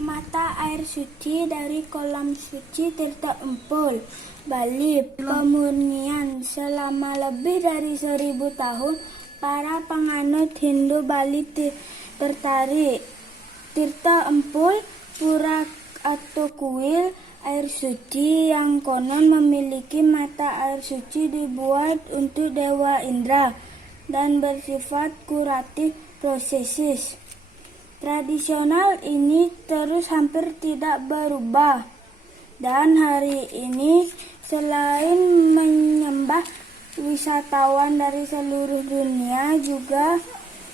Mata air suci dari kolam suci Tirta Empul, Bali. Pemurnian selama lebih dari 1000 tahun, para penganut Hindu Bali tertarik. Tirta Empul, pura atau kuil air suci yang konon memiliki mata air suci dibuat untuk Dewa Indra dan bersifat kuratif prosesis. Tradisional ini terus hampir tidak berubah, dan hari ini selain menyembah, wisatawan dari seluruh dunia juga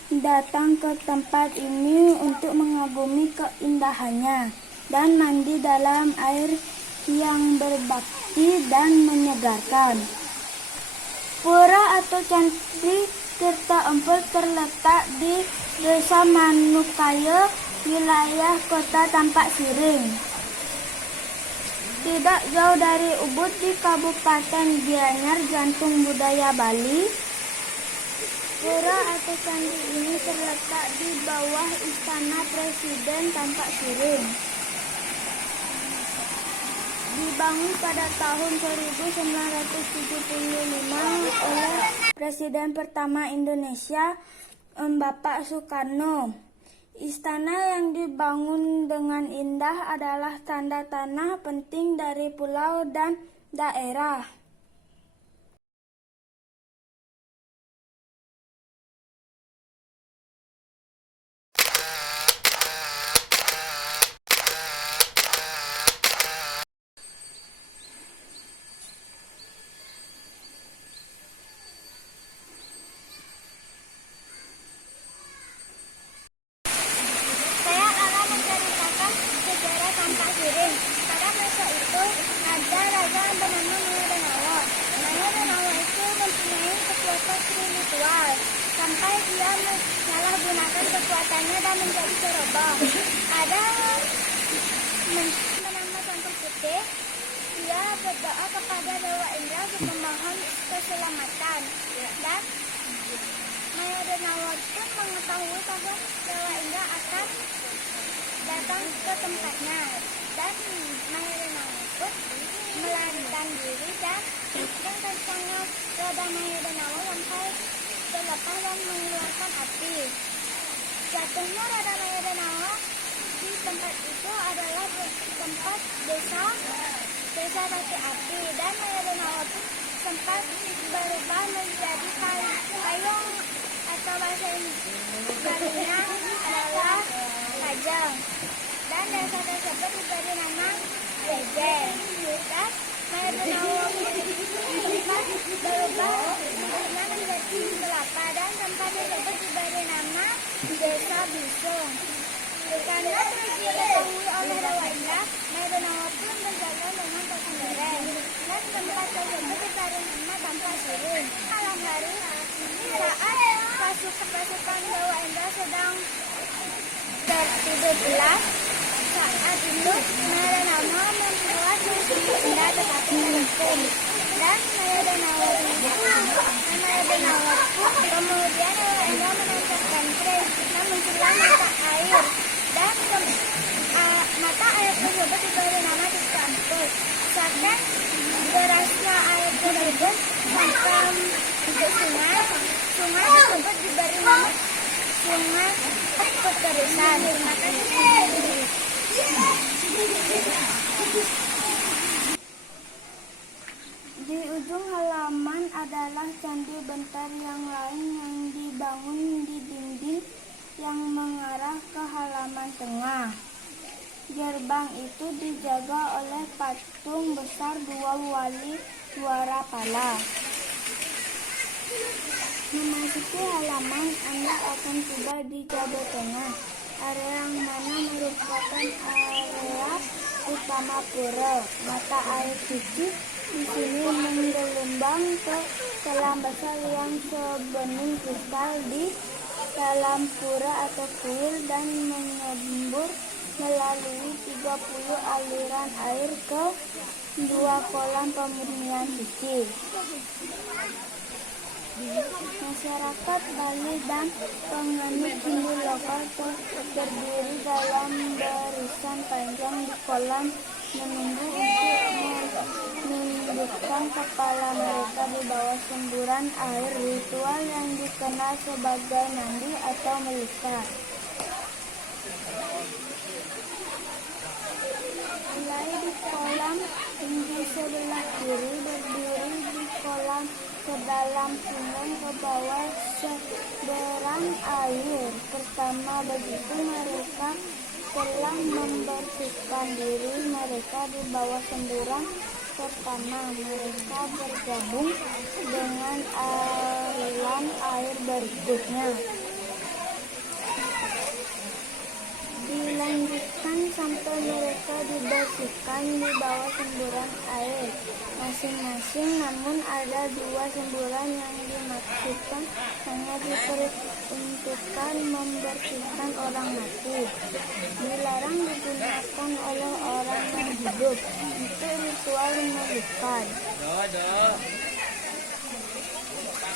datang ke tempat ini untuk mengagumi keindahannya dan mandi dalam air yang berbakti dan menyegarkan. Pura atau Candi Tirta Empul terletak di Desa Manukaya, wilayah Kota Tampak Siring. Tidak jauh dari Ubud di Kabupaten Gianyar, jantung budaya Bali. Pura atau candi ini terletak di bawah Istana Presiden Tampak Siring. Dibangun pada tahun 1975 oleh Presiden pertama Indonesia, Bapak Soekarno. Istana yang dibangun dengan indah adalah tanda tanah penting dari pulau dan daerah. Pada masa itu ada raja bernama Mahadanawa. Mahadanawa itu mempunyai kekuatan spiritual sampai dia menyalahgunakan kekuatannya dan menjadi ceroboh. Ada bernama Santo Putih. Dia berdoa kepada Dewa Indra untuk memohon keselamatan, dan Mahadanawa pun mengetahui bahwa Dewa Indra akan datang ke tempatnya, dan Mahadanawa pun melarikan diri dan kencangnya roda Mahadanawa sampai terlepas dan mengeluarkan api. Jatuhnya roda Mahadanawa di tempat itu adalah tempat desa Batu Api, dan Mahadanawa pun sempat berubah menjadi payung atau bahasa Inggrisnya adalah Kajang, dan desa tersebut diberi nama Jejen. Dan Mahadanawa sempat berubah menjadi kelapa, dan tempat tersebut diberi nama Desa Bisung. Karena diketahui oleh Dewa Indra, Mahadanawa pun berjalan dengan tersendirian, dan tempat tersebut diberi nama Tampak Siring. Malam hari, saat pasukan Dewa Indra sedang tertidur pulas, saat itu Mahadanawa membuat benda tetapi terlempung, dan Mahadanawa pun kemudian Dewa Indra menancapkan tray, dan muncullah mata air, dan mata air tersebut diberi nama Tirta Empul. Saat derasnya air tersebut sampai ke sungai tersebut diberi nama Sungai Keterusan. Terima kasih. Di ujung halaman adalah candi bentar yang lain yang dibangun di dinding yang mengarah ke halaman tengah. Gerbang itu dijaga oleh patung besar dua wali Dwarapala. Memasuki halaman, Anda akan tiba di Jabo Tengah, area yang mana merupakan area utama pura. Mata air suci di sini menggelombang ke selang besar yang sebening kristal di dalam pura atau kuil, dan menyembur melalui 30 aliran air ke 2 kolam pemurnian suci. Masyarakat Bali dan penganut Hindu lokal berdiri dalam barisan panjang di kolam menunggu untuk menundukkan kepala mereka di bawah semburan air, ritual yang dikenal sebagai mandi atau melukar. Mulai di kolam di sebelah kiri, berdiri di kolam sedalam pinggang ke bawah sederan air. Pertama, begitu mereka telah membersihkan diri mereka di bawah semburan pertama, mereka bergabung dengan aliran air berikutnya. Dilanjutkan sampai mereka dibersihkan di bawah semburan air masing-masing, namun ada dua semburan yang dimaksudkan hanya diperuntukkan membersihkan orang mati. Dilarang digunakan oleh orang yang hidup untuk ritual melukar.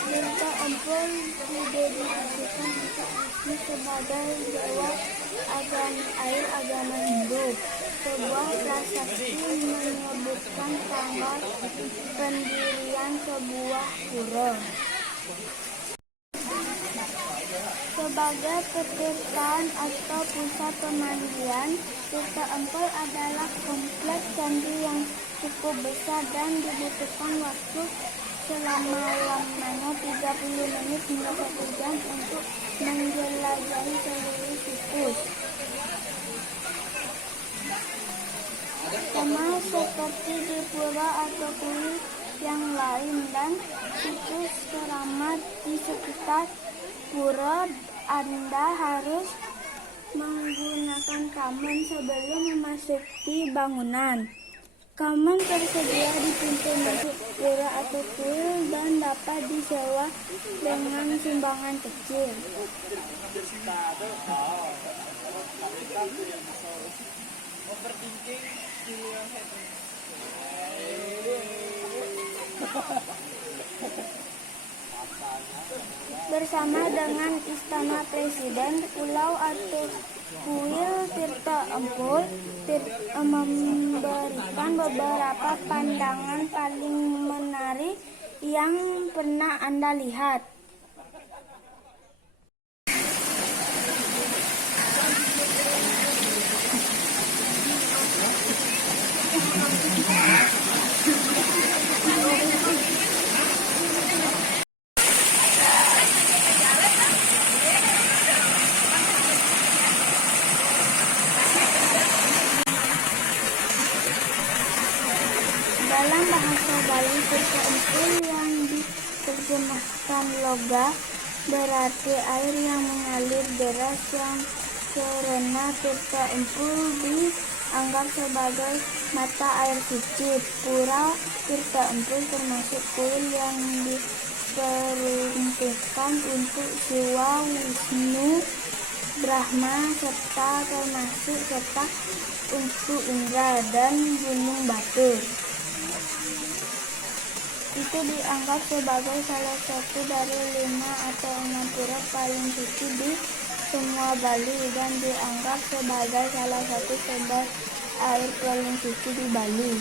Tirta Empul didedikasikan untuk Wisnu sebagai dewa air agama Hindu. Sebuah prasasti menyebutkan tanggal pendirian sebuah pura. Sebagai petirtaan atau pusat pemandian, Tirta Empul adalah kompleks candi yang cukup besar dan dibutuhkan waktu selama-lamanya 30 menit hingga 1 jam untuk menjelajahi seluruh situs. Sama seperti di pura atau kuil yang lain dan situs keramat di sekitar pura, Anda harus menggunakan kamen sebelum memasuki bangunan. Kamen tersedia di pintu masuk pura atau kuil dan dapat disewa dengan sumbangan kecil. Bersama dengan Istana Presiden, pulau atau kuil Tirta Empul memberikan beberapa pandangan paling menarik yang pernah Anda lihat. Dalam bahasa Bali, Tirta Empul yang diterjemahkan loga berarti air yang mengalir deras, yang karena Tirta Empul dianggap sebagai mata air suci. Pura Tirta Empul termasuk kuil yang diperuntukkan untuk Siwa, Wisnu, Brahma, serta untuk Indra dan Gunung Batu. Itu dianggap sebagai salah satu dari 5 atau 6 pura paling suci di semua Bali dan dianggap sebagai salah satu sumber air paling suci di Bali.